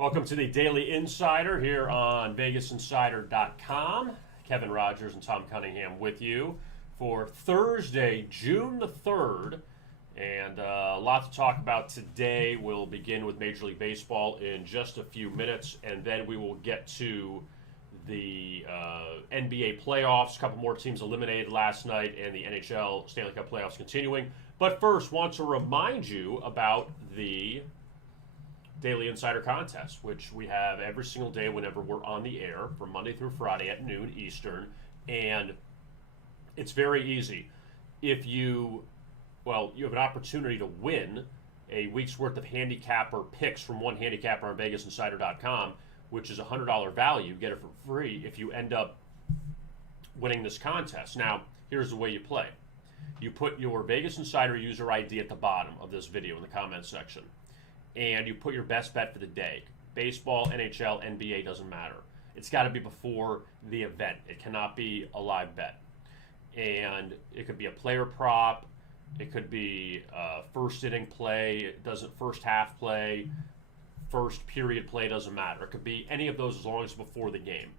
Welcome to the Daily Insider here on VegasInsider.com. Kevin Rogers and Tom Cunningham with you for Thursday, June the 3rd. And a lot to talk about today. We'll begin with Major League Baseball in just a few minutes, and then we will get to the NBA playoffs. A couple more teams eliminated last night, and the NHL Stanley Cup playoffs continuing. But first, want to remind you about the Daily Insider Contest, which we have every single day whenever we're on the air from Monday through Friday at noon Eastern. And it's very easy. If you have an opportunity to win a week's worth of handicapper picks from one handicapper on VegasInsider.com, which is a $100 value. Get it for free if you end up winning this contest. Now, here's the way you play. You put your Vegas Insider user ID at the bottom of this video in the comments section. And you put your best bet for the day. Baseball, NHL, NBA, doesn't matter. It's got to be before the event. It cannot be a live bet. And it could be a player prop. It could be first inning play. First half play. First period play, doesn't matter. It could be any of those as long as it's before the game.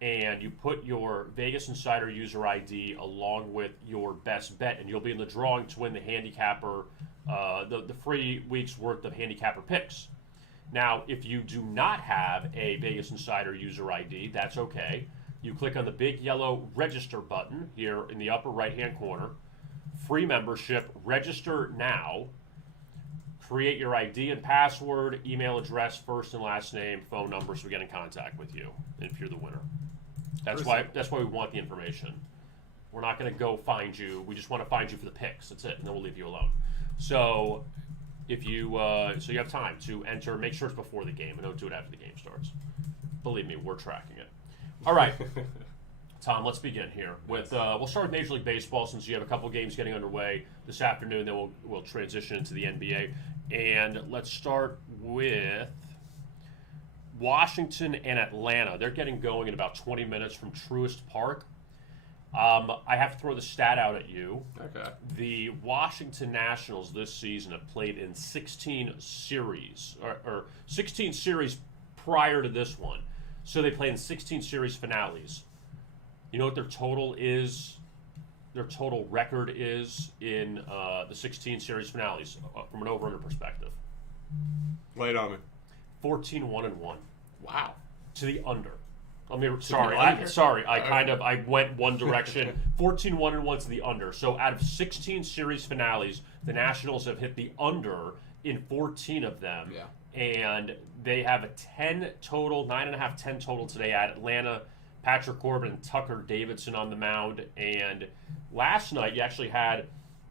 And you put your Vegas Insider user ID along with your best bet, and you'll be in the drawing to win the handicapper, the free week's worth of handicapper picks. Now, if you do not have a Vegas Insider user ID, that's okay. You click on the big yellow register button here in the upper right-hand corner. Free membership, register now. Create your ID and password, email address, first and last name, phone number, so we get in contact with you if you're the winner. That's why we want the information. We're not going to go find you. We just want to find you for the picks. That's it, and then we'll leave you alone. So if you you have time to enter. Make sure it's before the game, and don't do it after the game starts. Believe me, we're tracking it. All right, Tom, let's begin here. We'll start with Major League Baseball since you have a couple games getting underway this afternoon. Then we'll transition into the NBA, and let's start with Washington and Atlanta. They're getting going in about 20 minutes from Truist Park. I have to throw the stat out at you. Okay. The Washington Nationals this season have played in 16 series, or 16 series prior to this one. So they played in 16 series finales. You know what their total is? Their total record is in the 16 series finales from an over-under perspective. Lay it on me. 14-1-1. Wow. To the under. I went one direction. 14-1-1 to the under. So out of 16 series finales, the Nationals have hit the under in 14 of them. Yeah. And they have a 10 total, 9.5, 10 total today at Atlanta. Patrick Corbin and Tucker Davidson on the mound. And last night you actually had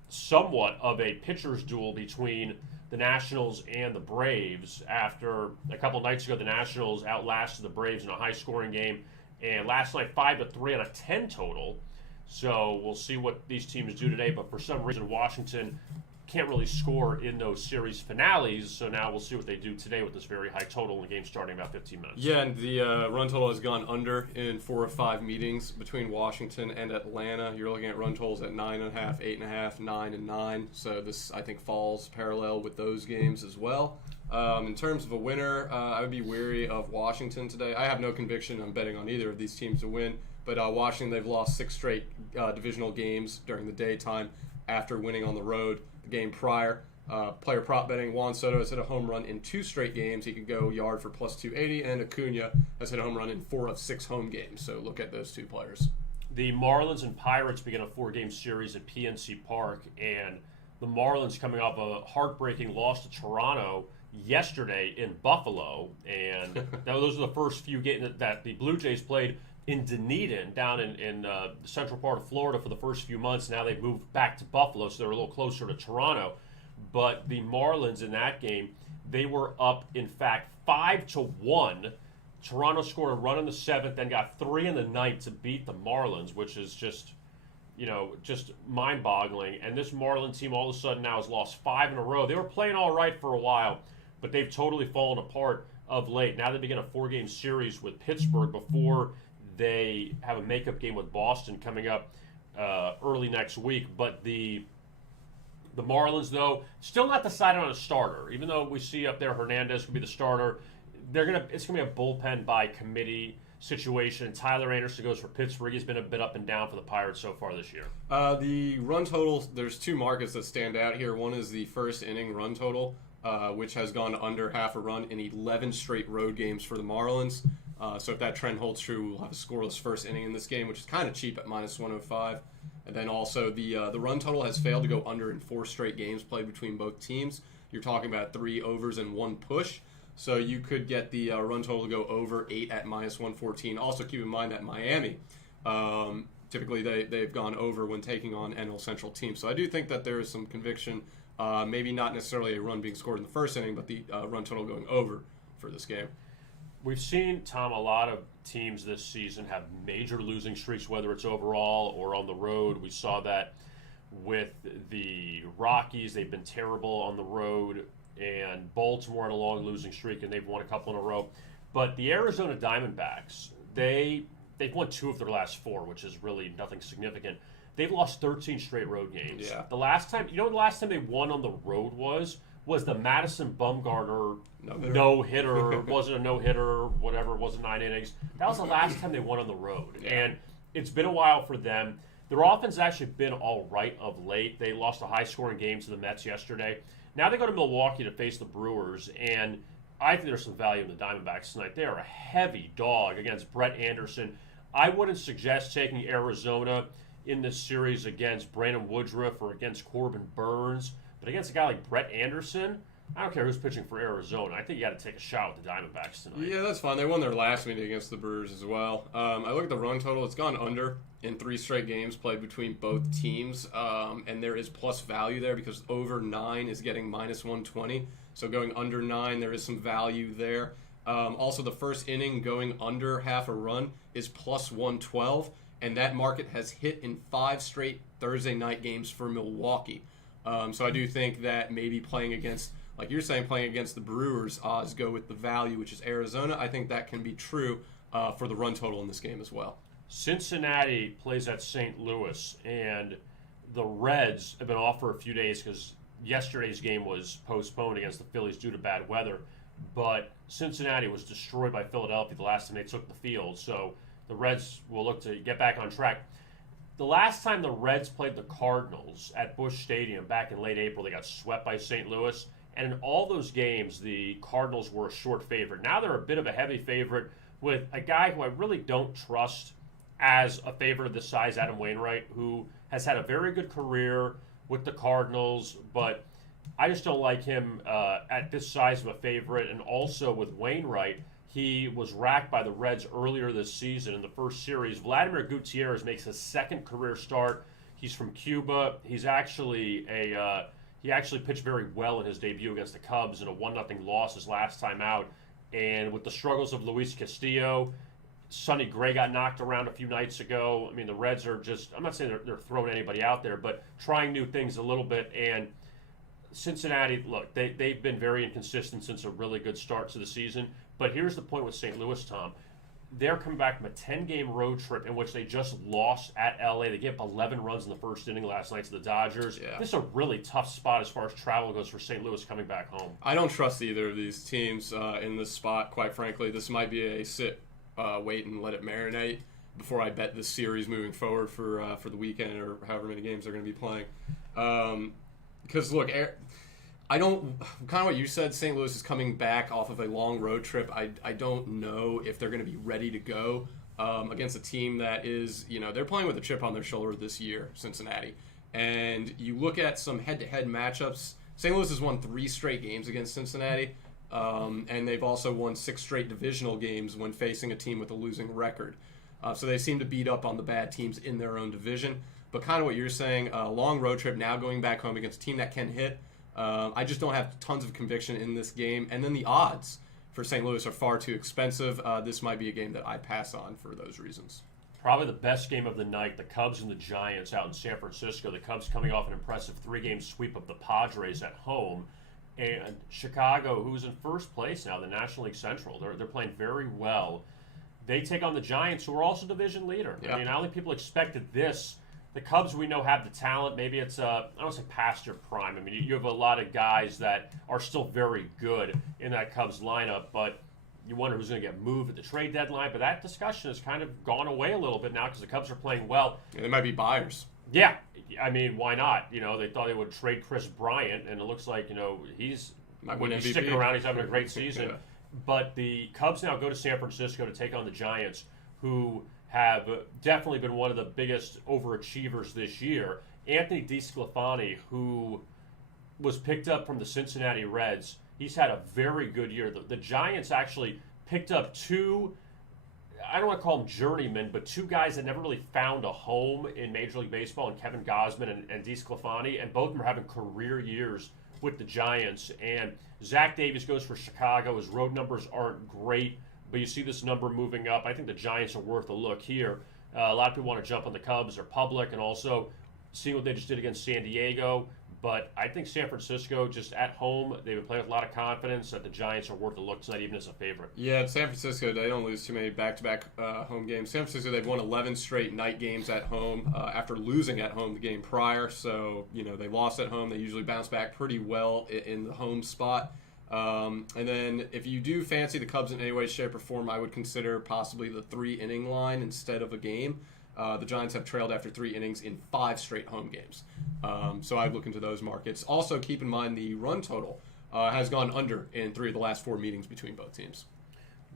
somewhat of a pitcher's duel between the Nationals and the Braves. After a couple nights ago, the Nationals outlasted the Braves in a high-scoring game, and last night 5-3 on a 10 total. So we'll see what these teams do today. But for some reason, Washington can't really score in those series finales. So now we'll see what they do today with this very high total in the game starting in about 15 minutes. Yeah, and the run total has gone under in 4 or 5 meetings between Washington and Atlanta. You're looking at run totals at 9.5, 8.5, 9, and 9. So this, I think, falls parallel with those games as well. In terms of a winner, I would be wary of Washington today. I have no conviction on betting on either of these teams to win. But Washington, they've lost 6 straight divisional games during the daytime after winning on the road the game prior. Player prop betting, Juan Soto has hit a home run in 2 straight games. He could go yard for plus 280, and Acuna has hit a home run in 4 of 6 home games. So look at those 2 players. The Marlins and Pirates begin a 4-game series at PNC Park, and the Marlins coming off a heartbreaking loss to Toronto yesterday in Buffalo, and those are the first few games that the Blue Jays played in Dunedin, down in the central part of Florida for the first few months. Now they've moved back to Buffalo, so they're a little closer to Toronto. But the Marlins in that game, they were up, in fact, 5-1. Toronto scored a run in the 7th, then got 3 in the 9th to beat the Marlins, which is just mind-boggling. And this Marlins team all of a sudden now has lost 5 in a row. They were playing all right for a while, but they've totally fallen apart of late. Now they begin a 4-game series with Pittsburgh before they have a makeup game with Boston coming up early next week. But the Marlins, though, still not decided on a starter. Even though we see up there Hernandez could be the starter, it's gonna be a bullpen by committee situation. Tyler Anderson goes for Pittsburgh. He's been a bit up and down for the Pirates so far this year. The run totals, there's two markets that stand out here. One is the first inning run total, which has gone under half a run in 11 straight road games for the Marlins. So if that trend holds true, we'll have a scoreless first inning in this game, which is kind of cheap at -105. And then also the run total has failed to go under in 4 straight games played between both teams. You're talking about 3 overs and 1 push. So you could get the run total to go over 8 at -114. Also keep in mind that Miami, typically they've gone over when taking on NL Central teams. So I do think that there is some conviction, maybe not necessarily a run being scored in the first inning, but the run total going over for this game. We've seen, Tom, a lot of teams this season have major losing streaks, whether it's overall or on the road. We saw that with the Rockies. They've been terrible on the road. And Baltimore had a long losing streak, and they've won a couple in a row. But the Arizona Diamondbacks, they've won 2 of their last 4, which is really nothing significant. They've lost 13 straight road games. Yeah. The last time they won on the road was the Madison Bumgarner no-hitter. It wasn't a no-hitter, whatever. It wasn't 9 innings. That was the last time they won on the road. Yeah. And it's been a while for them. Their offense has actually been all right of late. They lost a high-scoring game to the Mets yesterday. Now they go to Milwaukee to face the Brewers, and I think there's some value in the Diamondbacks tonight. They are a heavy dog against Brett Anderson. I wouldn't suggest taking Arizona in this series against Brandon Woodruff or against Corbin Burns, but against a guy like Brett Anderson, I don't care who's pitching for Arizona. I think you got to take a shot with the Diamondbacks tonight. Yeah, that's fine. They won their last meeting against the Brewers as well. I look at the run total. It's gone under in 3 straight games played between both teams. And there is plus value there because over 9 is getting -120. So going under 9, there is some value there. Also, the first inning going under half a run is +112. And that market has hit in 5 straight Thursday night games for Milwaukee. So I do think that maybe playing against, like you're saying, playing against the Brewers, odds go with the value, which is Arizona. I think that can be true for the run total in this game as well. Cincinnati plays at St. Louis, and the Reds have been off for a few days because yesterday's game was postponed against the Phillies due to bad weather. But Cincinnati was destroyed by Philadelphia the last time they took the field, so the Reds will look to get back on track. The last time the Reds played the Cardinals at Busch Stadium back in late April, they got swept by St. Louis. And in all those games, the Cardinals were a short favorite. Now they're a bit of a heavy favorite with a guy who I really don't trust as a favorite of this size, Adam Wainwright, who has had a very good career with the Cardinals, but I just don't like him at this size of a favorite. And also with Wainwright, he was racked by the Reds earlier this season in the first series. Vladimir Gutierrez makes his 2nd career start. He's from Cuba. He's actually he actually pitched very well in his debut against the Cubs in a 1-0 loss his last time out. And with the struggles of Luis Castillo, Sonny Gray got knocked around a few nights ago. I mean, the Reds are just, I'm not saying they're throwing anybody out there, but trying new things a little bit. And Cincinnati, look, they've been very inconsistent since a really good start to the season. But here's the point with St. Louis, Tom. They're coming back from a 10-game road trip in which they just lost at L.A. They gave up 11 runs in the first inning last night to the Dodgers. Yeah. This is a really tough spot as far as travel goes for St. Louis coming back home. I don't trust either of these teams in this spot, quite frankly. This might be a sit, wait, and let it marinate before I bet this series moving forward for the weekend or however many games they're going to be playing. Because, look, I don't, kind of what you said, St. Louis is coming back off of a long road trip. I don't know if they're going to be ready to go against a team that is, they're playing with a chip on their shoulder this year, Cincinnati. And you look at some head-to-head matchups. St. Louis has won 3 straight games against Cincinnati, and they've also won 6 straight divisional games when facing a team with a losing record. So they seem to beat up on the bad teams in their own division. But kind of what you're saying, a long road trip, now going back home against a team that can hit. I just don't have tons of conviction in this game. And then the odds for St. Louis are far too expensive. This might be a game that I pass on for those reasons. Probably the best game of the night, the Cubs and the Giants out in San Francisco. The Cubs coming off an impressive 3-game sweep of the Padres at home. And Chicago, who's in first place now, the National League Central, they're playing very well. They take on the Giants, who are also division leader. Yeah. I mean, I don't think people expected this. The Cubs, we know, have the talent. Maybe it's, I don't want to say past your prime. I mean, you have a lot of guys that are still very good in that Cubs lineup, but you wonder who's going to get moved at the trade deadline. But that discussion has kind of gone away a little bit now because the Cubs are playing well. Yeah, they might be buyers. Yeah, I mean, why not? They thought they would trade Chris Bryant, and it looks like he's sticking around. He's having a great season. Yeah. But the Cubs now go to San Francisco to take on the Giants, who have definitely been one of the biggest overachievers this year. Anthony DeSclafani, who was picked up from the Cincinnati Reds, he's had a very good year. The Giants actually picked up two, I don't want to call them journeymen, but two guys that never really found a home in Major League Baseball, and Kevin Gausman and DeSclafani, and both of them are having career years with the Giants. And Zach Davies goes for Chicago. His road numbers aren't great, but you see this number moving up. I think the Giants are worth a look here. A lot of people want to jump on the Cubs. They're public, and also seeing what they just did against San Diego. But I think San Francisco, just at home, they've been playing with a lot of confidence that the Giants are worth a look tonight, even as a favorite. Yeah, San Francisco, they don't lose too many back-to-back home games. San Francisco, they've won 11 straight night games at home after losing at home the game prior. So, they lost at home. They usually bounce back pretty well in the home spot. And then if you do fancy the Cubs in any way, shape, or form, I would consider possibly the 3-inning line instead of a game. The Giants have trailed after 3 innings in 5 straight home games. So I'd look into those markets. Also, keep in mind the run total has gone under in 3 of the last 4 meetings between both teams.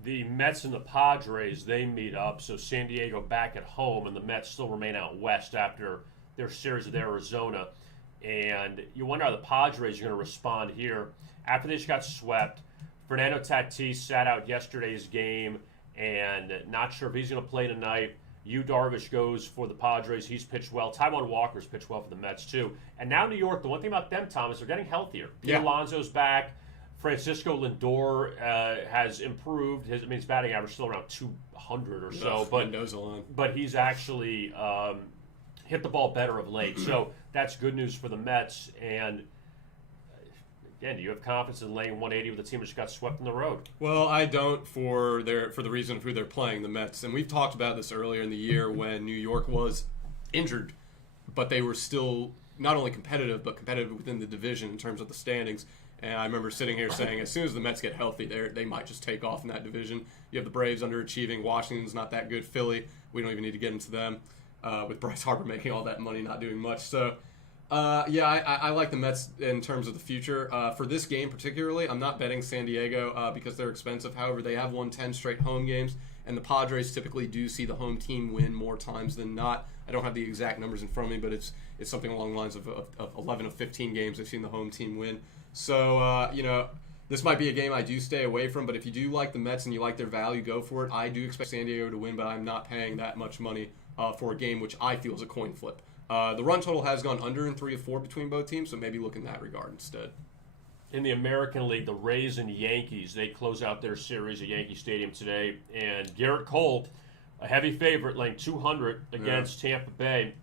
The Mets and the Padres, they meet up. So San Diego back at home, and the Mets still remain out west after their series with Arizona. And you wonder how the Padres are going to respond here. After they just got swept, Fernando Tatis sat out yesterday's game, and not sure if he's going to play tonight. Yu Darvish goes for the Padres. He's pitched well. Taijuan Walker's pitched well for the Mets, too. And now New York, the one thing about them, Tom, is they're getting healthier. Pete Alonso's back. Francisco Lindor has improved. His batting average is still around 200 or so. But he's actually hit the ball better of late. So that's good news for the Mets. And again, do you have confidence in laying 180 with a team that just got swept on the road? Well, I don't for the reason of who they're playing, the Mets. And we've talked about this earlier in the year when New York was injured, but they were still not only competitive, but competitive within the division in terms of the standings. And I remember sitting here saying, as soon as the Mets get healthy, they might just take off in that division. You have the Braves underachieving. Washington's not that good. Philly, we don't even need to get into them. With Bryce Harper making all that money, not doing much. So, I like the Mets in terms of the future. For this game particularly, I'm not betting San Diego because they're expensive. However, they have won 10 straight home games, and the Padres typically do see the home team win more times than not. I don't have the exact numbers in front of me, but it's something along the lines of 11 of 15 games they've seen the home team win. So, this might be a game I do stay away from, but if you do like the Mets and you like their value, go for it. I do expect San Diego to win, but I'm not paying that much money for a game which I feel is a coin flip. The run total has gone under in 3 of 4 between both teams, so maybe look in that regard instead. In the American League, the Rays and Yankees, they close out their series at Yankee Stadium today, and Garrett Cole, a heavy favorite, laying 200 against Tampa Bay.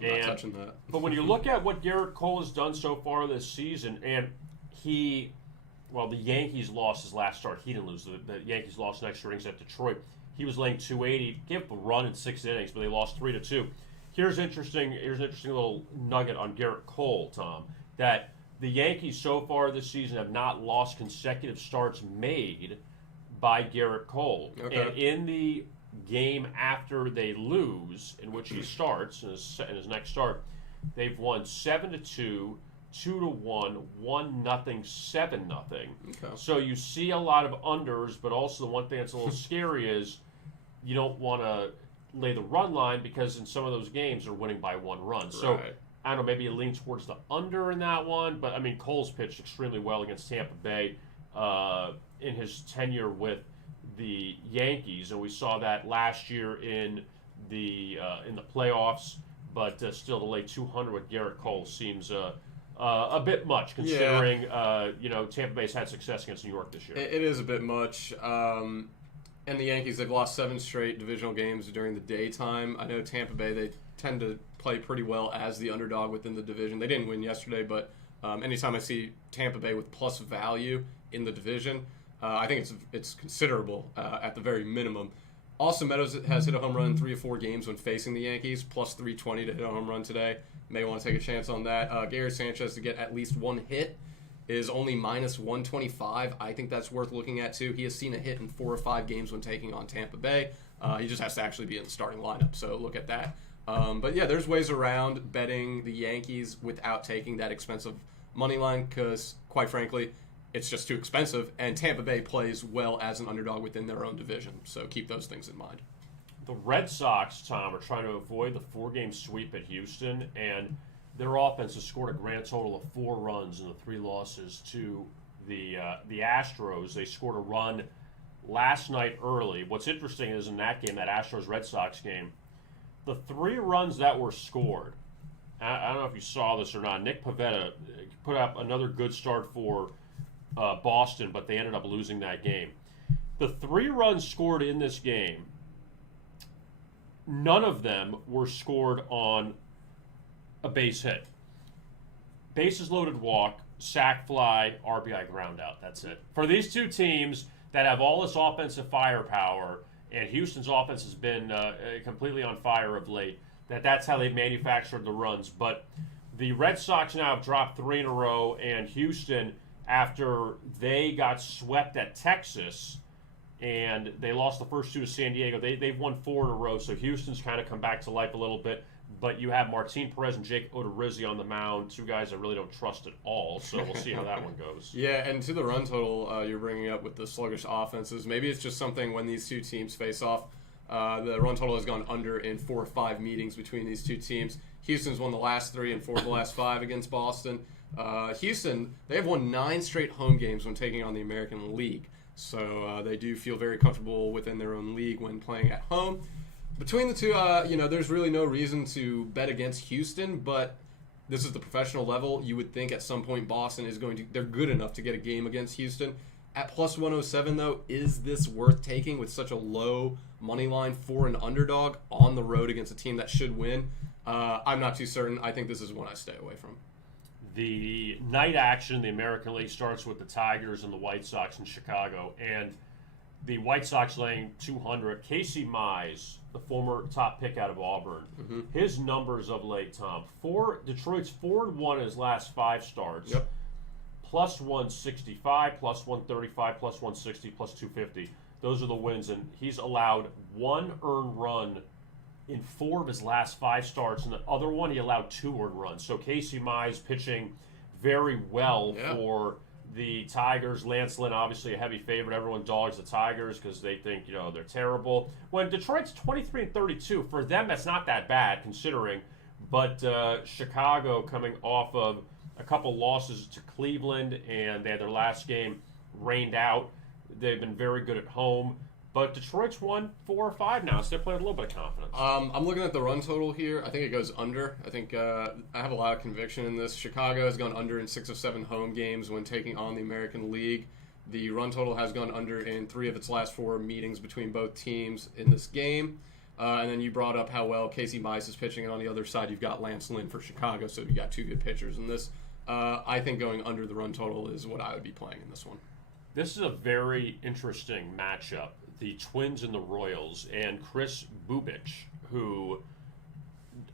I'm not touching that. But when you look at what Garrett Cole has done so far this season, and the Yankees lost his last start. He didn't lose. The Yankees lost next innings at Detroit. He was laying 280, gave up a run in 6 innings, but they lost 3-2. Here's an interesting little nugget on Garrett Cole, Tom, that the Yankees so far this season have not lost consecutive starts made by Garrett Cole. Okay. And in the game after they lose, in which he starts, in his next start, they've won 7-2, 2-1, 1-0, 7-0. Okay. So you see a lot of unders, but also the one thing that's a little scary is you don't want to lay the run line because in some of those games they're winning by 1 run. So right. I don't know, maybe you lean towards the under in that one, but I mean Cole's pitched extremely well against Tampa Bay in his tenure with the Yankees, and we saw that last year in the playoffs. But still, to lay 200 with Garrett Cole seems a bit much, considering Tampa Bay's had success against New York this year. It is a bit much. And the Yankees, they've lost 7 straight divisional games during the daytime. I know Tampa Bay, they tend to play pretty well as the underdog within the division. They didn't win yesterday, but anytime I see Tampa Bay with plus value in the division, I think it's considerable at the very minimum. Austin Meadows has hit a home run in 3 or 4 games when facing the Yankees, plus 320 to hit a home run today. May want to take a chance on that. Gary Sanchez to get at least 1 hit is only minus 125. I think that's worth looking at too. He has seen a hit in 4 or 5 games when taking on Tampa Bay. He just has to actually be in the starting lineup, so look at that. But yeah, there's ways around betting the Yankees without taking that expensive money line because, quite frankly, it's just too expensive, and Tampa Bay plays well as an underdog within their own division, so keep those things in mind. The Red Sox, Tom, are trying to avoid the 4-game sweep at Houston, and their offense has scored a grand total of 4 runs in the 3 losses to the Astros. They scored a run last night early. What's interesting is in that game, that Astros-Red Sox game, the 3 runs that were scored, I don't know if you saw this or not, Nick Pivetta put up another good start for Boston, but they ended up losing that game. The 3 runs scored in this game, none of them were scored on a base hit. Bases loaded walk, sac fly, RBI ground out. That's it. For these 2 teams that have all this offensive firepower, and Houston's offense has been completely on fire of late, that's how they've manufactured the runs. But the Red Sox now have dropped 3 in a row, and Houston, after they got swept at Texas, and they lost the first 2 to San Diego, they've won 4 in a row, so Houston's kind of come back to life a little bit. But you have Martin Perez and Jake Odorizzi on the mound, 2 guys I really don't trust at all, so we'll see how that one goes. Yeah, and to the run total you're bringing up with the sluggish offenses, maybe it's just something when these 2 teams face off. The run total has gone under in 4 or 5 meetings between these 2 teams. Houston's won the last 3 and 4 of the last 5 against Boston. Houston, they have won 9 straight home games when taking on the American League. So they do feel very comfortable within their own league when playing at home. Between the 2, there's really no reason to bet against Houston, but this is the professional level. You would think at some point Boston is they're good enough to get a game against Houston. At plus 107, though, is this worth taking with such a low money line for an underdog on the road against a team that should win? I'm not too certain. I think this is one I stay away from. The night action in the American League starts with the Tigers and the White Sox in Chicago, and the White Sox laying 200. Casey Mize, the former top pick out of Auburn, his numbers of late, Tom, Detroit's 4-1 in his last 5 starts. Yep. Plus 165, plus 135, plus 160, plus 250. Those are the wins, and he's allowed 1 earned run in 4 of his last 5 starts, and the other one he allowed 2 earned runs. So Casey Mize pitching very well for the Tigers. Lance Lynn, obviously a heavy favorite. Everyone dogs the Tigers because they think they're terrible. When Detroit's 23-32, for them that's not that bad considering. But Chicago coming off of a couple losses to Cleveland, and they had their last game rained out. They've been very good at home. But Detroit's won 4 or 5 now, so they're playing with a little bit of confidence. I'm looking at the run total here. I think it goes under. I think I have a lot of conviction in this. Chicago has gone under in 6 of 7 home games when taking on the American League. The run total has gone under in 3 of its last 4 meetings between both teams in this game. And then you brought up how well Casey Mize is pitching, and on the other side you've got Lance Lynn for Chicago, so you got 2 good pitchers in this. I think going under the run total is what I would be playing in this one. This is a very interesting matchup. The Twins and the Royals, and Kris Bubic, who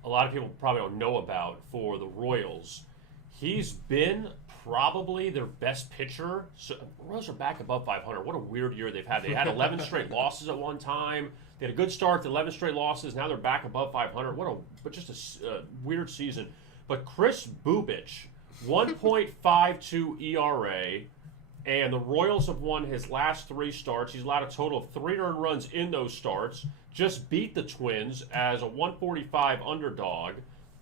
a lot of people probably don't know about for the Royals. He's been probably their best pitcher. So the Royals are back above 500. What a weird year they've had. They had 11 straight losses at one time. They had a good start to 11 straight losses. Now they're back above 500. But just a weird season. But Kris Bubic, 1.52 ERA. And the Royals have won his last 3 starts. He's allowed a total of 3 earned runs in those starts. Just beat the Twins as a 145 underdog.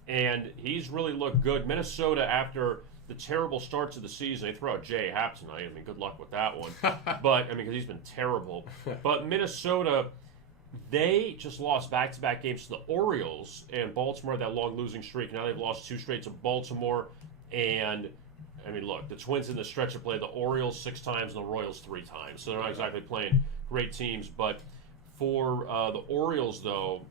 And he's really looked good. Minnesota, after the terrible starts of the season, they throw out J. Happ tonight. I mean, good luck with that one. But, because he's been terrible. But Minnesota, they just lost back-to-back games to the Orioles. And Baltimore had that long losing streak. Now they've lost 2 straight to Baltimore. And look, the Twins in the stretch of play, the Orioles 6 times and the Royals 3 times. So they're not exactly playing great teams. But for the Orioles, though,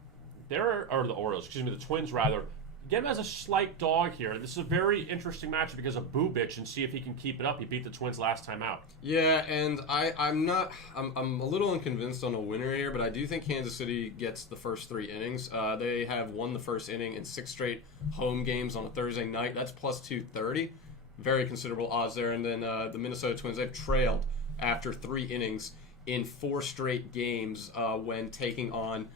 the Twins, rather, get them as a slight dog here. This is a very interesting matchup because of Bubic, and see if he can keep it up. He beat the Twins last time out. Yeah, and I'm a little unconvinced on a winner here, but I do think Kansas City gets the first 3 innings. They have won the first inning in 6 straight home games on a Thursday night. That's plus 230. very considerable odds there. And then the Minnesota Twins, they've trailed after 3 innings in 4 straight games when taking on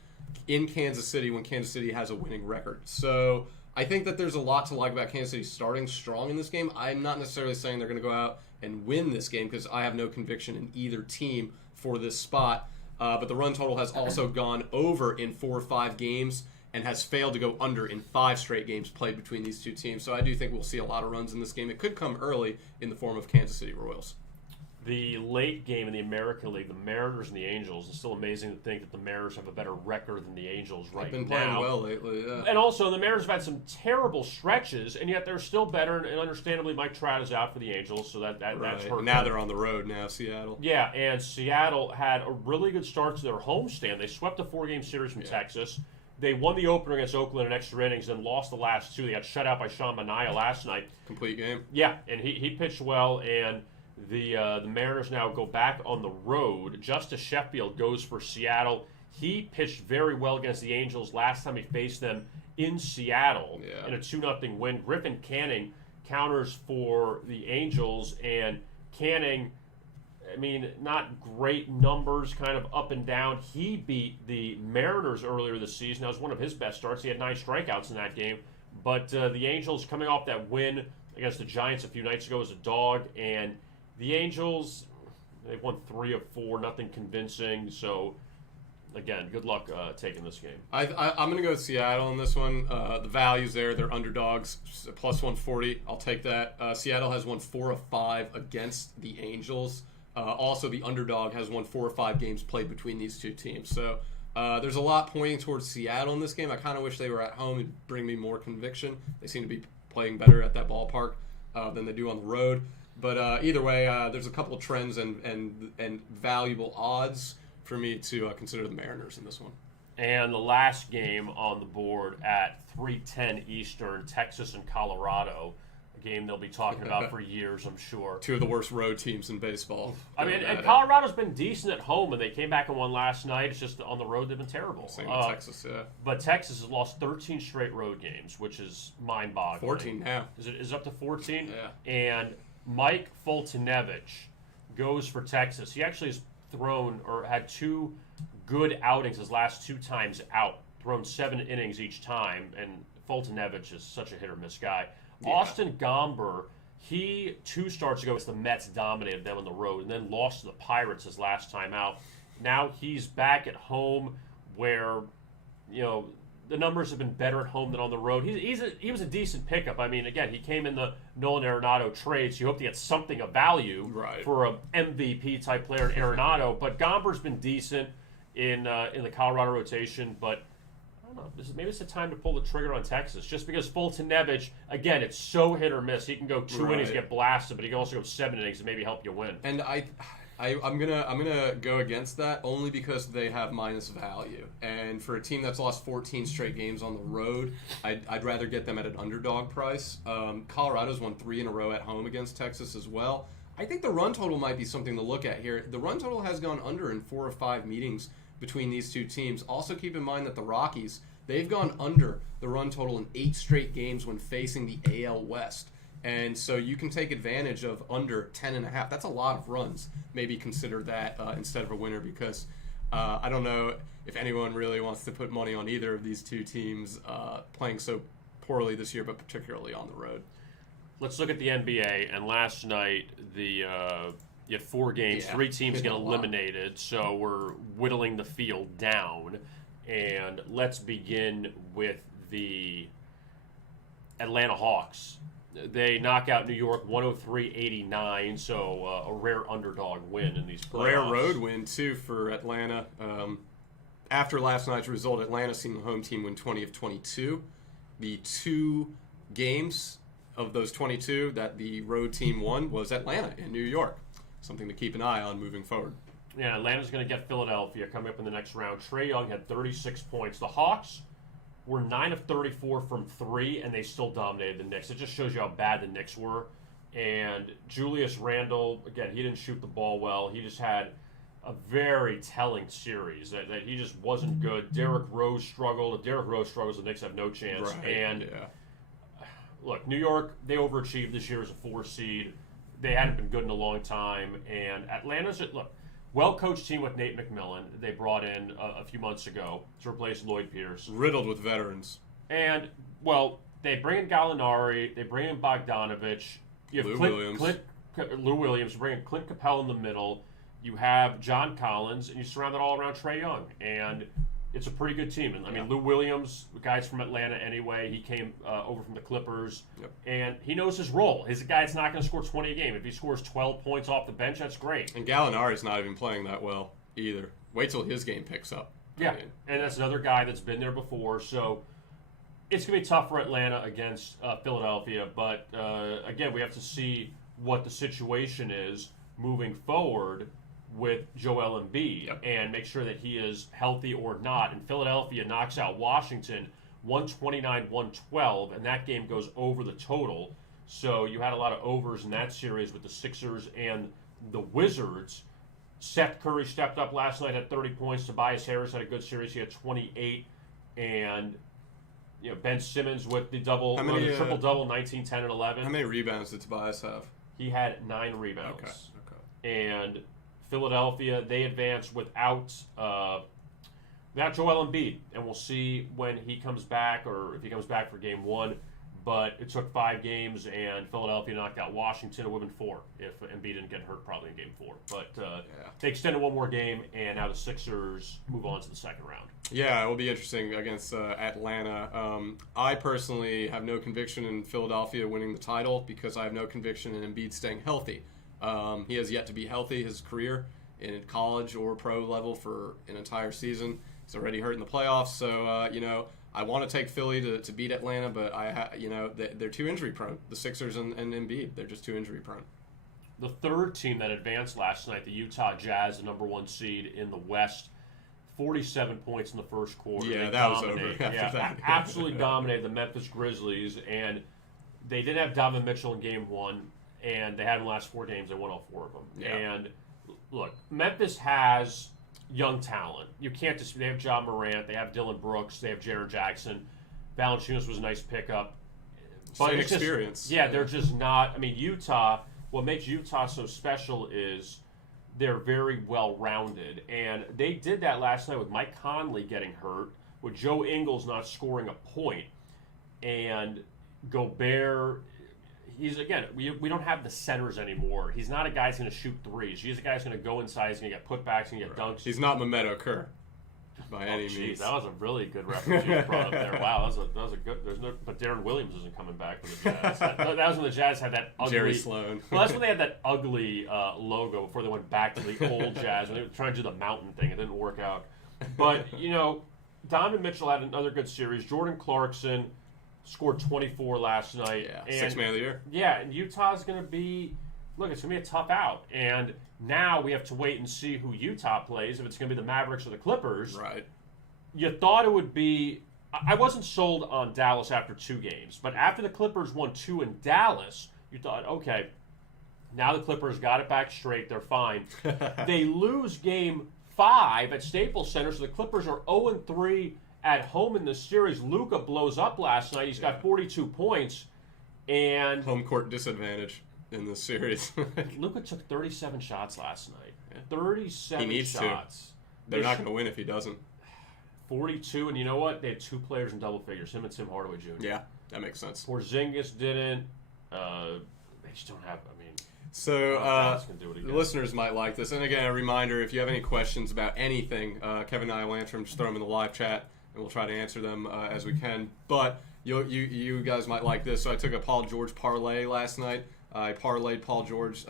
in Kansas City when Kansas City has a winning record. So I think that there's a lot to like about Kansas City starting strong in this game. I'm not necessarily saying they're going to go out and win this game because I have no conviction in either team for this spot. But the run total has also gone over in 4 or 5 games and has failed to go under in 5 straight games played between these two teams. So I do think we'll see a lot of runs in this game. It could come early in the form of Kansas City Royals. The late game in the American League, the Mariners and the Angels, it's still amazing to think that the Mariners have a better record than the Angels right now. They've been playing well lately, yeah. And also, the Mariners have had some terrible stretches, and yet they're still better, and understandably, Mike Trout is out for the Angels, so that's hurt. Now they're on the road now, Seattle. Yeah, and Seattle had a really good start to their homestand. They swept a 4-game series from Texas. They won the opener against Oakland in extra innings and lost the last 2. They got shut out by Sean Manaea last night. Complete game. Yeah, and he pitched well, and the Mariners now go back on the road. Justice Sheffield goes for Seattle. He pitched very well against the Angels last time he faced them in Seattle in a 2-0 win. Griffin Canning counters for the Angels, and Canning, I mean, not great numbers, kind of up and down. He beat the Mariners earlier this season. That was one of his best starts. He had 9 strikeouts in that game. But the Angels coming off that win against the Giants a few nights ago as a dog, and the Angels, they've won 3 of 4, nothing convincing. So, again, good luck taking this game. I'm going to go with Seattle in this one. The value's there. They're underdogs, plus 140. I'll take that. Seattle has won 4 of 5 against the Angels. Also, the underdog has won 4 or 5 games played between these two teams. So there's a lot pointing towards Seattle in this game. I kind of wish they were at home. It'd bring me more conviction. They seem to be playing better at that ballpark than they do on the road. But either way, there's a couple of trends and valuable odds for me to consider the Mariners in this one. And the last game on the board at 3:10 Eastern, Texas and Colorado. A game they'll be talking about for years, I'm sure. 2 of the worst road teams in baseball. I mean, and Colorado's been decent at home, and they came back and won last night. It's just on the road they've been terrible. Same with Texas, yeah. But Texas has lost 13 straight road games, which is mind-boggling. 14 now. Is it up to 14? Yeah. And Mike Foltynewicz goes for Texas. He actually has thrown or had 2 good outings his last 2 times out, thrown 7 innings each time, and Foltynewicz is such a hit-or-miss guy. Yeah. Austin Gomber, he 2 starts ago, the Mets dominated them on the road and then lost to the Pirates his last time out. Now he's back at home where, the numbers have been better at home than on the road. He was a decent pickup. I mean, again, he came in the Nolan Arenado trade, so you hope to get something of value for an MVP-type player in Arenado. But Gomber's been decent in the Colorado rotation, but I don't know. Maybe it's the time to pull the trigger on Texas, just because Foltynewicz, again, it's so hit or miss. He can go 2 innings, get blasted, but he can also go 7 innings and maybe help you win. And I'm gonna go against that only because they have minus value, and for a team that's lost 14 straight games on the road, I'd rather get them at an underdog price. Colorado's won 3 in a row at home against Texas as well. I think the run total might be something to look at here. The run total has gone under in 4 or 5 meetings between these two teams. Also keep in mind that the Rockies, they've gone under the run total in 8 straight games when facing the AL West. And so you can take advantage of under 10.5. That's a lot of runs. Maybe consider that instead of a winner, because I don't know if anyone really wants to put money on either of these two teams playing so poorly this year, but particularly on the road. Let's look at the NBA. And last night, you had 4 games. 3 teams get eliminated, so we're whittling the field down. And let's begin with the Atlanta Hawks. They knock out New York 103-89, so a rare underdog win in these playoffs. Rare road win, too, for Atlanta. After last night's result, Atlanta seen the home team win 20 of 22. The 2 games of those 22 that the road team won was Atlanta and New York. Something to keep an eye on moving forward. Yeah, Atlanta's going to get Philadelphia coming up in the next round. Trae Young had 36 points. The Hawks were 9 of 34 from 3, and they still dominated the Knicks. It just shows you how bad the Knicks were. And Julius Randle, again, he didn't shoot the ball well. He just had a very telling series that he just wasn't good. Derrick Rose struggled. If Derrick Rose struggles, the Knicks have no chance. Right. And look, New York, they overachieved this year as a 4 seed. They hadn't been good in a long time. And Atlanta's, look, well-coached team with Nate McMillan. They brought in a few months ago to replace Lloyd Pierce. Riddled with veterans. And, well, they bring in Gallinari. They bring in Bogdanovich. You have Lou Williams. You bring in Clint Capella in the middle. You have John Collins, and you surround it all around Trae Young. And it's a pretty good team. And I mean, Lou Williams, the guy's from Atlanta anyway. He came over from the Clippers, and he knows his role. He's a guy that's not going to score 20 a game. If he scores 12 points off the bench, that's great. And Gallinari's not even playing that well either. Wait till his game picks up. Yeah, and that's another guy that's been there before. So it's going to be tough for Atlanta against Philadelphia. But, again, we have to see what the situation is moving forward with Joel Embiid and make sure that he is healthy or not. And Philadelphia knocks out Washington 129-112, and that game goes over the total. So you had a lot of overs in that series with the Sixers and the Wizards. Seth Curry stepped up last night at 30 points. Tobias Harris had a good series. He had 28. And Ben Simmons with the triple-double, 19, 10, and 11. How many rebounds did Tobias have? He had 9 rebounds. Okay. And Philadelphia, they advance without Joel Embiid, and we'll see when he comes back or if he comes back for Game 1. But it took 5 games, and Philadelphia knocked out Washington. It would have been 4 if Embiid didn't get hurt probably in Game 4. But they extended one more game, and now the Sixers move on to the second round. Yeah, it will be interesting against Atlanta. I personally have no conviction in Philadelphia winning the title because I have no conviction in Embiid staying healthy. He has yet to be healthy his career in college or pro level for an entire season. He's already hurt in the playoffs, so I want to take Philly to beat Atlanta, but they're too injury prone. The Sixers and Embiid, they're just too injury prone. The third team that advanced last night, the Utah Jazz, the number 1 seed in the West, 47 points in the first quarter. Yeah, that was over after that. Absolutely dominated the Memphis Grizzlies, and they did have Donovan Mitchell in Game 1, and they had him the last 4 games. They won all 4 of them. Yeah. And look, Memphis has young talent. You can't just. They have John Morant. They have Dylan Brooks. They have Jaren Jackson. Valanciunas was a nice pickup. But same experience. They're just not. I mean, Utah. What makes Utah so special is they're very well-rounded, and they did that last night with Mike Conley getting hurt, with Joe Ingles not scoring a point, and Gobert. We don't have the centers anymore. He's not a guy who's going to shoot threes. He's a guy who's going to go inside. He's going to get putbacks. He's going to get dunks. He's not Mehmet Okur by any means. That was a really good reference you brought up there. Wow, that was a good. But Darren Williams isn't coming back for the Jazz. That was when the Jazz had that ugly. Jerry Sloan. Well, that's when they had that ugly logo before they went back to the old Jazz. And they were trying to do the mountain thing. It didn't work out. But Donovan Mitchell had another good series. Jordan Clarkson scored 24 last night. Yeah, and 6th man of the year. Yeah, and Utah's going to be, it's going to be a tough out. And now we have to wait and see who Utah plays, if it's going to be the Mavericks or the Clippers. Right. You thought it would be, I wasn't sold on Dallas after 2 games, but after the Clippers won 2 in Dallas, you thought, okay, now the Clippers got it back straight, they're fine. They lose Game 5 at Staples Center, so the Clippers are 0-3 at home in the series. Luka blows up last night. He's got 42 points. And home court disadvantage in this series. Luka took 37 shots last night. 37 he needs shots. To. They're not going to win if he doesn't. 42, and you know what? They had 2 players in double figures, him and Tim Hardaway Jr. Yeah, that makes sense. Porzingis didn't. They just don't have, So the listeners might like this. And again, a reminder, if you have any questions about anything, Kevin and I will answer them. Just throw them in the live chat, and we'll try to answer them as we can. But you guys might like this. So I took a Paul George parlay last night. I parlayed Paul George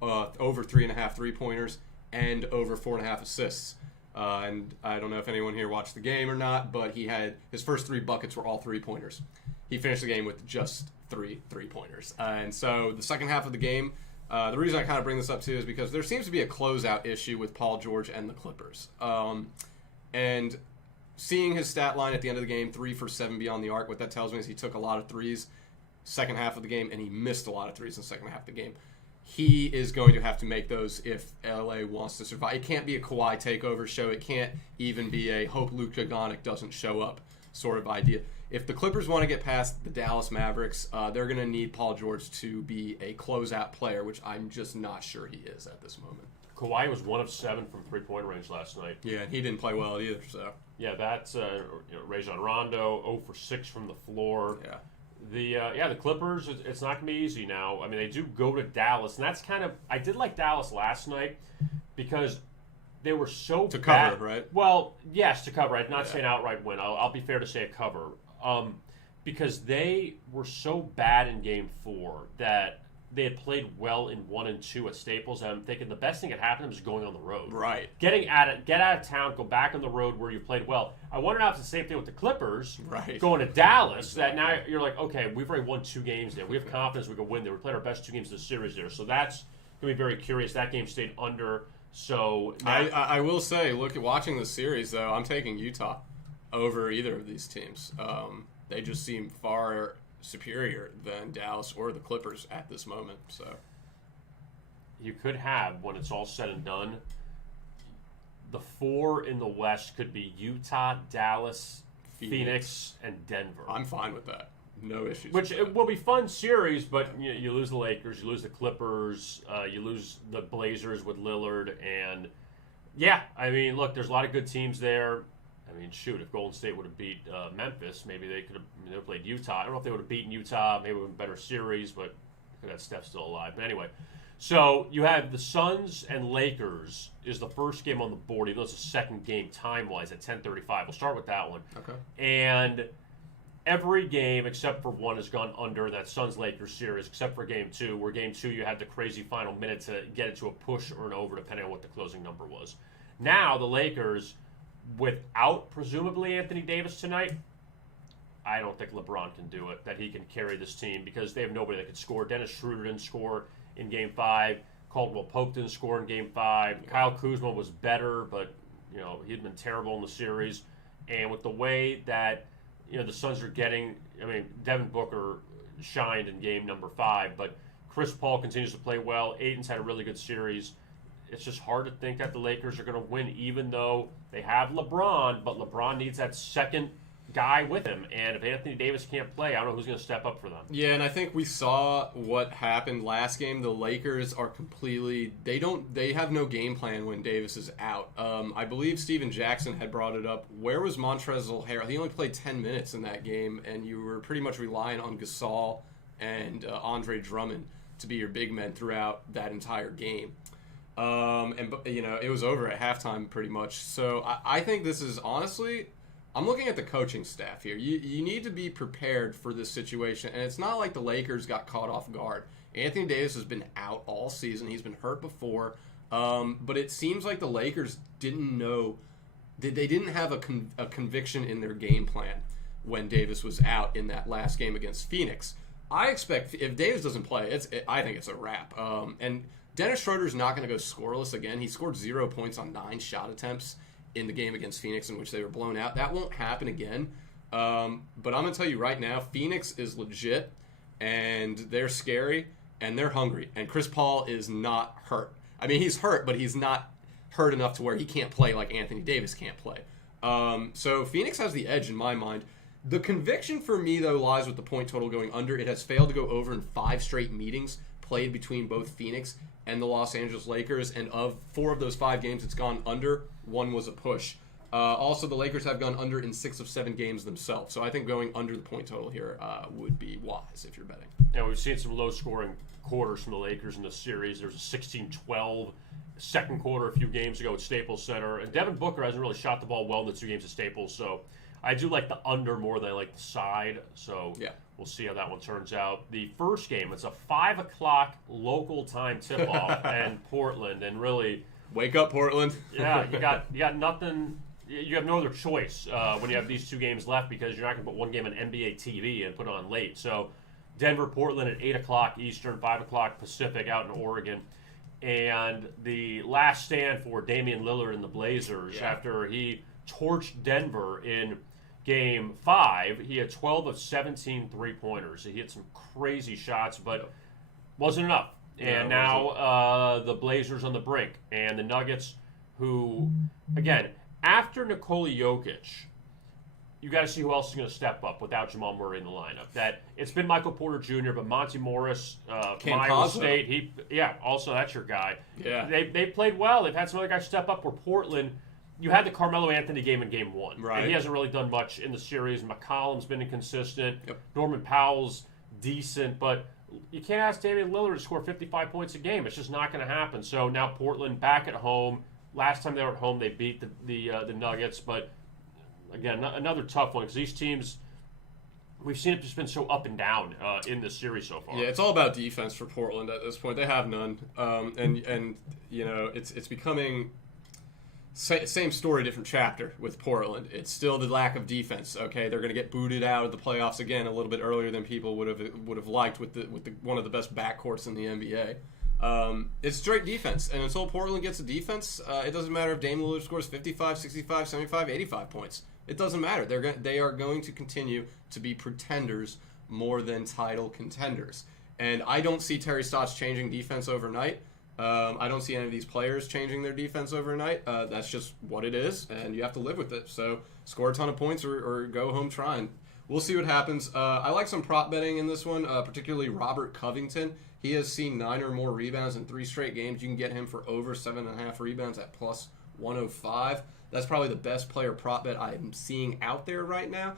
over 3.5 3-pointers and over 4.5 assists. And I don't know if anyone here watched the game or not, but he had his first 3 buckets were all 3-pointers. He finished the game with just 3 3-pointers. And so the second half of the game, the reason I kind of bring this up too is because there seems to be a closeout issue with Paul George and the Clippers. And seeing his stat line at the end of the game, 3 for 7 beyond the arc, what that tells me is he took a lot of threes second half of the game, and he missed a lot of threes in the second half of the game. He is going to have to make those if LA wants to survive. It can't be a Kawhi takeover show. It can't even be a hope Luka Doncic doesn't show up sort of idea. if the Clippers want to get past the Dallas Mavericks, they're going to need Paul George to be a closeout player, which I'm just not sure he is at this moment. Kawhi was 1 of 7 from three-point range last night. Yeah, and he didn't play well either. So yeah, that's Rajon Rondo 0 for 6 from the floor. yeah. The Clippers, it's not going to be easy now. I mean, they do go to Dallas, and that's kind of – I did like Dallas last night because they were so To bad. cover, right? Well, yes, to cover. I'm not saying outright win. I'll be fair to say a cover. Because they were so bad in Game 4 that they had played well in 1 and 2 at Staples. And I'm thinking the best thing that happened was going on the road. Right. Get out of town, go back on the road where you played well. I wonder now if it's the same thing with the Clippers going to Dallas. Exactly. That now you're like, okay, we've already won 2 games there. We have confidence we can win there. We played our best 2 games of the series there. So that's going to be very curious. That game stayed under. So I will say, watching the series, though, I'm taking Utah over either of these teams. They just seem far superior than Dallas or the Clippers at this moment. So you could have, when it's all said and done, the 4 in the West could be Utah, Dallas, Phoenix and Denver. I'm fine with that. No issues. Which it will be fun series, but you lose the Lakers, you lose the Clippers, you lose the Blazers with Lillard, and yeah, I mean, look, there's a lot of good teams there. I mean, shoot, if Golden State would have beat Memphis, maybe they could have played Utah. I don't know if they would have beaten Utah. Maybe it would have been a better series, but could have Steph still alive. But anyway, so you have the Suns and Lakers is the first game on the board, even though it's the second game time-wise at 10:35. We'll start with that one. Okay. And every game except for one has gone under that Suns-Lakers series, except for Game 2, where Game 2 you had the crazy final minute to get it to a push or an over, depending on what the closing number was. Now the Lakers, without presumably Anthony Davis tonight, I don't think LeBron can do it, that he can carry this team because they have nobody that can score. Dennis Schroeder didn't score in Game 5. Caldwell Pope didn't score in Game 5. Yeah. Kyle Kuzma was better, but he'd been terrible in the series. And with the way that the Suns are getting, I mean, Devin Booker shined in game number 5, but Chris Paul continues to play well. Ayton's had a really good series. It's just hard to think that the Lakers are going to win, even though they have LeBron, but LeBron needs that second guy with him. And if Anthony Davis can't play, I don't know who's going to step up for them. Yeah, and I think we saw what happened last game. The Lakers are completely – they have no game plan when Davis is out. I believe Steven Jackson had brought it up. Where was Montrezl Harrell? He only played 10 minutes in that game, and you were pretty much relying on Gasol and Andre Drummond to be your big men throughout that entire game. It was over at halftime pretty much. So I think this is honestly, I'm looking at the coaching staff here. You need to be prepared for this situation, and it's not like the Lakers got caught off guard. Anthony Davis has been out all season. He's been hurt before, but it seems like the Lakers didn't know they didn't have a conviction in their game plan when Davis was out in that last game against Phoenix. I expect if Davis doesn't play, I think it's a wrap. And Dennis Schroeder's not going to go scoreless again. He scored 0 points on 9 shot attempts in the game against Phoenix in which they were blown out. That won't happen again. But I'm going to tell you right now, Phoenix is legit, and they're scary, and they're hungry. And Chris Paul is not hurt. I mean, he's hurt, but he's not hurt enough to where he can't play like Anthony Davis can't play. So Phoenix has the edge in my mind. The conviction for me, though, lies with the point total going under. It has failed to go over in 5 straight meetings played between both Phoenix and the Los Angeles Lakers, and of 4 of those 5 games it's gone under, 1 was a push. Also, the Lakers have gone under in 6 of 7 games themselves, so I think going under the point total here would be wise if you're betting. Yeah, we've seen some low-scoring quarters from the Lakers in this series. There's a 16-12 second quarter a few games ago at Staples Center, and Devin Booker hasn't really shot the ball well in the 2 games at Staples, so I do like the under more than I like the side, so yeah. We'll see how that one turns out. The first game, it's a 5 o'clock local time tip-off in Portland, and really, wake up, Portland! Yeah, you got nothing. You have no other choice when you have these 2 games left because you're not going to put one game on NBA TV and put it on late. So, Denver, Portland at 8 o'clock Eastern, 5 o'clock Pacific, out in Oregon, and the last stand for Damian Lillard and the Blazers after he torched Denver in Game 5, he had 12 of 17 three-pointers. He hit some crazy shots, but wasn't enough. And now the Blazers on the brink. And the Nuggets, who, again, after Nikola Jokic, you got to see who else is going to step up without Jamal Murray in the lineup. That it's been Michael Porter Jr., but Monty Morris from Iowa State, also that's your guy. Yeah, they played well. They've had some other guys step up. Where Portland, you had the Carmelo Anthony game in Game 1, right? And he hasn't really done much in the series. McCollum's been inconsistent. Yep. Norman Powell's decent, but you can't ask Damian Lillard to score 55 points a game. It's just not going to happen. So now Portland back at home. Last time they were at home, they beat the Nuggets, but. Again, another tough one because these teams, we've seen it just been so up and down in this series so far. Yeah, it's all about defense for Portland at this point. They have none, and it's becoming same story, different chapter with Portland. It's still the lack of defense. Okay, they're going to get booted out of the playoffs again a little bit earlier than people would have liked with the one of the best backcourts in the NBA. It's straight defense, and until Portland gets a defense, it doesn't matter if Damian Lillard scores 55, 65, 75, 85 points. It doesn't matter. They are going to continue to be pretenders more than title contenders. And I don't see Terry Stotts changing defense overnight. I don't see any of these players changing their defense overnight. That's just what it is, and you have to live with it. So score a ton of points or go home trying. We'll see what happens. I like some prop betting in this one, particularly Robert Covington. He has seen 9 or more rebounds in 3 straight games. You can get him for over 7.5 rebounds at plus 105. That's probably the best player prop bet I'm seeing out there right now.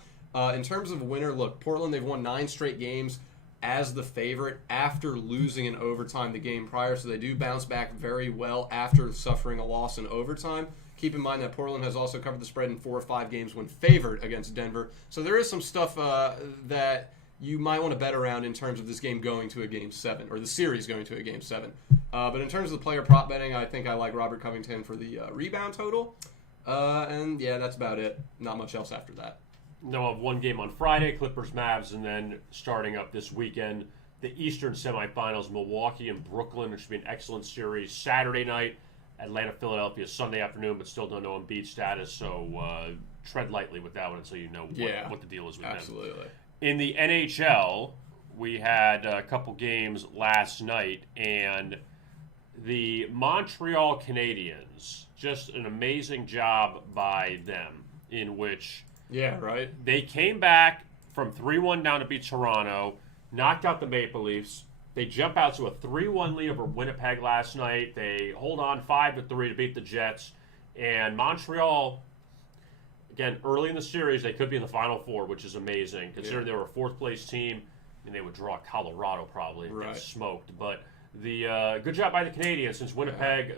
In terms of winner, look, Portland, they've won 9 straight games as the favorite after losing in overtime the game prior, so they do bounce back very well after suffering a loss in overtime. Keep in mind that Portland has also covered the spread in 4 or 5 games when favored against Denver. So there is some stuff that you might want to bet around in terms of this game going to a Game 7, or the series going to a Game 7. But in terms of the player prop betting, I think I like Robert Covington for the rebound total. And yeah, that's about it. Not much else after that. No, have one game on Friday, Clippers, Mavs, and then starting up this weekend, the Eastern semifinals, Milwaukee and Brooklyn, which should be an excellent series. Saturday night, Atlanta, Philadelphia, Sunday afternoon, but still don't know Embiid status, so tread lightly with that one until you know what the deal is with absolutely. them. In the NHL, we had a couple games last night, and the Montreal Canadiens, just an amazing job by them, in which they came back from 3-1 down to beat Toronto, knocked out the Maple Leafs. They jump out to a 3-1 lead over Winnipeg last night. They hold on 5-3 to beat the Jets. And Montreal, again, early in the series, they could be in the Final Four, which is amazing, considering they were a fourth-place team, and they would draw Colorado probably and get smoked. But the good job by the Canadiens, since Winnipeg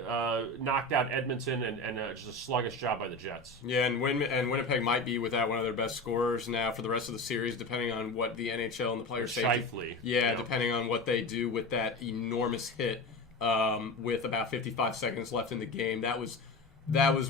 knocked out Edmonton, and just a sluggish job by the Jets. Yeah, and Winnipeg might be without one of their best scorers now for the rest of the series, depending on what the NHL and the player safety. Depending on what they do with that enormous hit with about 55 seconds left in the game. That was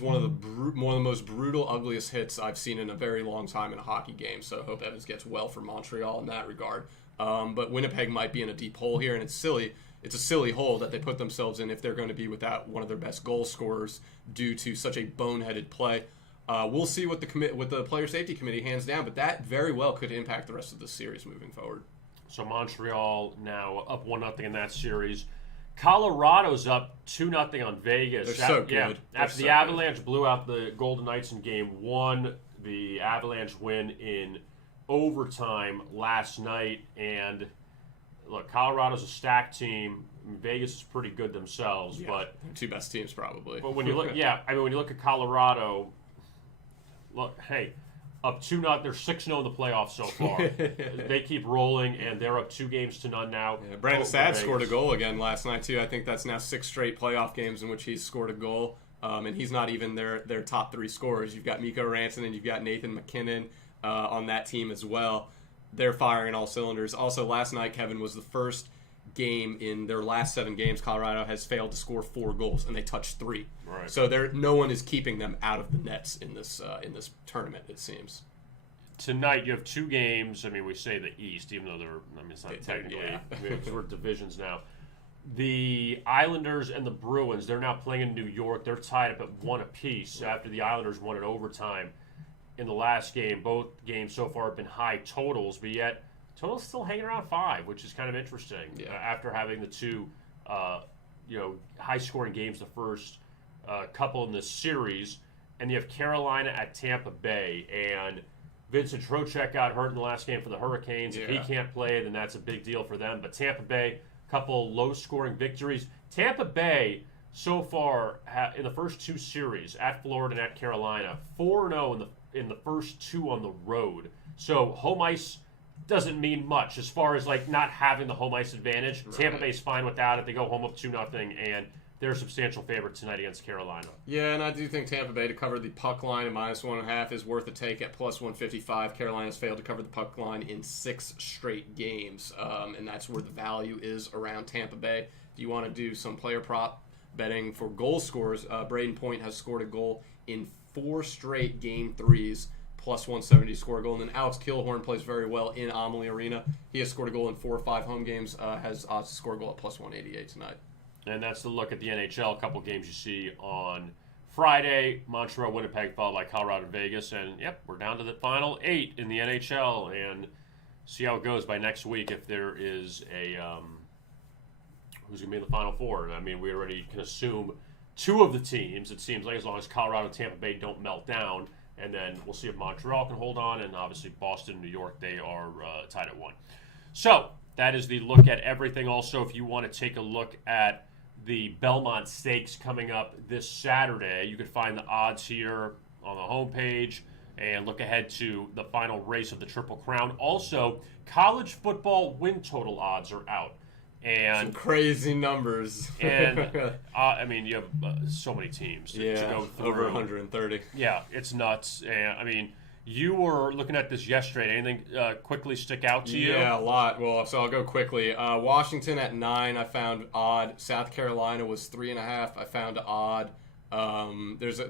one of the most brutal, ugliest hits I've seen in a very long time in a hockey game. So I hope Evans gets well for Montreal in that regard. But Winnipeg might be in a deep hole here, and it's silly. It's a silly hole that they put themselves in if they're going to be without one of their best goal scorers due to such a boneheaded play. We'll see what the player safety committee hands down, but that very well could impact the rest of the series moving forward. So Montreal now up 1-0 in that series. Colorado's up 2-0 on Vegas. They're so good. After the Avalanche blew out the Golden Knights in Game 1, the Avalanche win in overtime last night, and look, Colorado's a stacked team. Vegas is pretty good themselves, but they're 2 best teams probably. But when you look, when you look at Colorado, up 2-0, they're 6-0 in the playoffs so far. They keep rolling, and they're up 2-0 now. Yeah, Brandon Saad scored a goal again last night too. I think that's now 6 straight playoff games in which he's scored a goal, and he's not even their top 3 scorers. You've got Mikko Rantanen and you've got Nathan McKinnon on that team as well. They're firing all cylinders. Also, last night, Kevin, was the first game in their last 7 games. Colorado has failed to score 4 goals, and they touched 3. Right. So no one is keeping them out of the nets in this tournament, it seems. Tonight, you have 2 games. I mean, we say the East, even though it's not technically. Because we're divisions now. The Islanders and the Bruins, they're now playing in New York. They're tied up at 1 apiece after the Islanders won in overtime in the last game. Both games so far have been high totals, but yet totals still hanging around 5, which is kind of interesting after having the 2 high-scoring games the first couple in this series. And you have Carolina at Tampa Bay, and Vincent Trocheck got hurt in the last game for the Hurricanes. If he Yeah. can't play, then that's a big deal for them. But Tampa Bay, a couple low-scoring victories. Tampa Bay, so far, in the first two series, at Florida and at Carolina, 4-0 in the first two on the road. So home ice doesn't mean much as far as like not having the home ice advantage. Right. Tampa Bay's fine without it. They go home up 2-0, and they're a substantial favorite tonight against Carolina. Yeah, and I do think Tampa Bay to cover the puck line at -1.5 is worth a take at +155. Carolina's failed to cover the puck line in 6 straight games, and that's where the value is around Tampa Bay. If you want to do some player prop betting for goal scorers, Braden Point has scored a goal in 4 straight game 3s, +170 to score a goal. And then Alex Killhorn plays very well in Amalie Arena. He has scored a goal in 4 or 5 home games, has odds to score a goal at +188 tonight. And that's the look at the NHL. A couple games you see on Friday. Montreal, Winnipeg, followed by Colorado, Vegas. And, yep, we're down to the final 8 in the NHL. And see how it goes by next week if there is a who's going to be in the final 4. And, I mean, we already can assume 2 of the teams, it seems like, as long as Colorado and Tampa Bay don't melt down. And then we'll see if Montreal can hold on. And, obviously, Boston and New York, they are tied at 1. So that is the look at everything. Also, if you want to take a look at the Belmont Stakes coming up this Saturday, you can find the odds here on the homepage and look ahead to the final race of the Triple Crown. Also, college football win total odds are out. And some crazy numbers. And I mean, you have so many teams to go through. Over 130. Yeah, it's nuts. And I mean, you were looking at this yesterday. Anything quickly stick out to you? Yeah, a lot. Well, so I'll go quickly. Washington at 9, I found odd. South Carolina was 3.5. I found odd. There's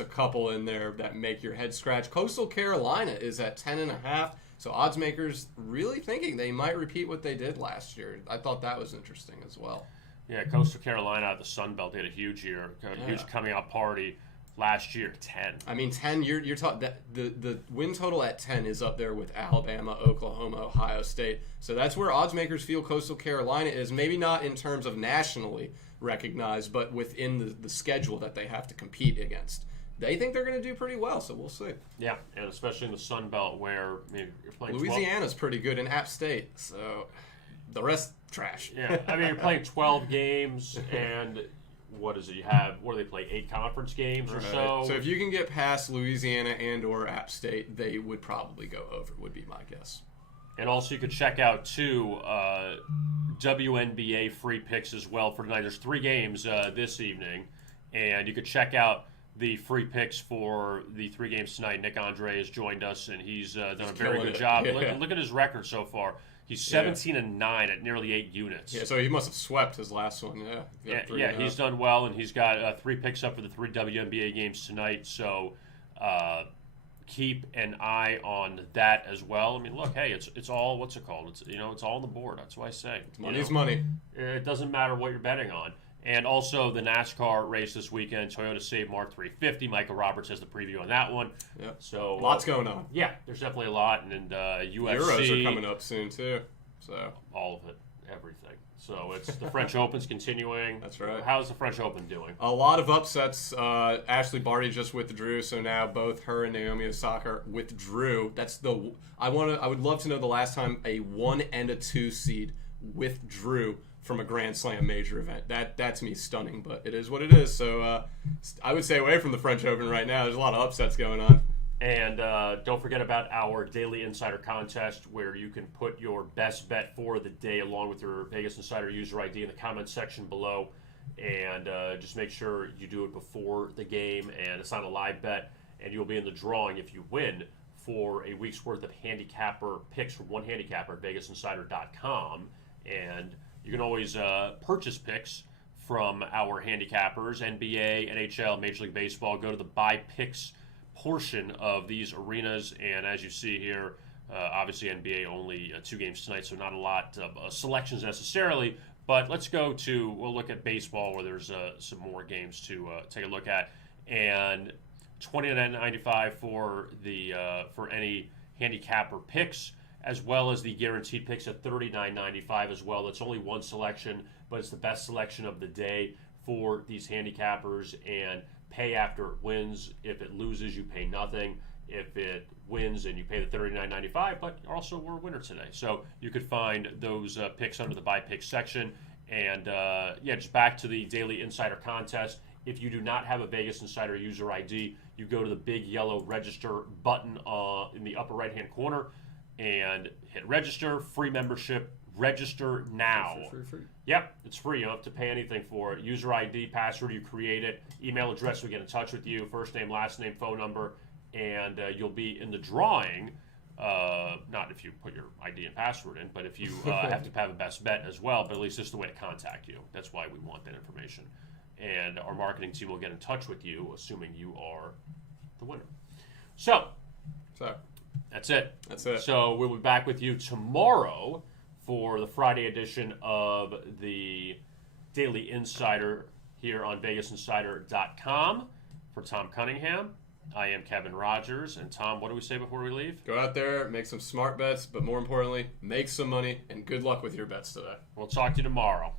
a couple in there that make your head scratch. Coastal Carolina is at 10.5. So odds makers really thinking they might repeat what they did last year. I thought that was interesting as well. Yeah, Coastal Carolina at the Sun Belt, they had a huge year, huge coming out party. Last year, 10. I mean, 10. You're talking that the win total at 10 is up there with Alabama, Oklahoma, Ohio State. So that's where odds makers feel Coastal Carolina is. Maybe not in terms of nationally recognized, but within the schedule that they have to compete against. They think they're going to do pretty well, so we'll see. Yeah, and especially in the Sun Belt where you're playing. Louisiana's pretty good in App State, so the rest trash. Yeah, I mean you're playing 12 games and. What is it? You have, what do they play, 8 conference games or so? So if you can get past Louisiana and or App State, they would probably go over, would be my guess. And also you could check out, too, WNBA Free Picks as well for tonight. There's 3 games this evening, and you could check out the free picks for the 3 games tonight. Nick Andre has joined us, and he's done a very good job. Yeah. Look at his record so far. He's 17-9 at nearly 8 units. Yeah, so he must have swept his last one. Yeah, he's done well, and he's got 3 picks up for the 3 WNBA games tonight. So keep an eye on that as well. I mean, look, hey, it's all what's it called? It's all on the board. That's what I say. Money's money. It doesn't matter what you're betting on. And also the NASCAR race this weekend, Toyota Save Mark 350. Michael Roberts has the preview on that one. Yeah. So lots going on. Yeah, there's definitely a lot, and UFC. Euros are coming up soon too. So all of it, everything. So it's the French Open's continuing. That's right. How's the French Open doing? A lot of upsets. Ashley Barty just withdrew, so now both her and Naomi Osaka withdrew. I would love to know the last time a 1 and a 2 seed withdrew from a Grand Slam major event. That to me is stunning, but it is what it is. So I would stay away from the French Open right now. There's a lot of upsets going on. And don't forget about our Daily Insider contest where you can put your best bet for the day along with your Vegas Insider user ID in the comments section below. And just make sure you do it before the game, and it's not a live bet. And you'll be in the drawing if you win for a week's worth of handicapper picks from one handicapper at VegasInsider.com. And you can always purchase picks from our handicappers, NBA, NHL, Major League Baseball. Go to the buy picks portion of these arenas, and as you see here, obviously NBA only 2 games tonight, so not a lot of selections necessarily. But we'll look at baseball where there's some more games to take a look at, and $29.95 for any handicapper picks, as well as the guaranteed picks at $39.95 as well. That's only one selection, but it's the best selection of the day for these handicappers, and pay after it wins. If it loses, you pay nothing. if it wins and you pay the $39.95, but also we're a winner today. So you could find those picks under the buy picks section. And just back to the Daily Insider contest. If you do not have a Vegas Insider user ID, you go to the big yellow register button in the upper right-hand corner and hit register, free membership, register now. Free. Yep, it's free. You don't have to pay anything for it. User ID, password, you create it. Email address, we get in touch with you. First name, last name, phone number, and you'll be in the drawing. Not if you put your ID and password in, but if you have to have a best bet as well. But at least this is the way to contact you. That's why we want that information. And our marketing team will get in touch with you, assuming you are the winner. So that's it. So we'll be back with you tomorrow for the Friday edition of the Daily Insider here on VegasInsider.com. For Tom Cunningham, I am Kevin Rogers. And Tom, what do we say before we leave? Go out there, make some smart bets, but more importantly, make some money, and good luck with your bets today. We'll talk to you tomorrow.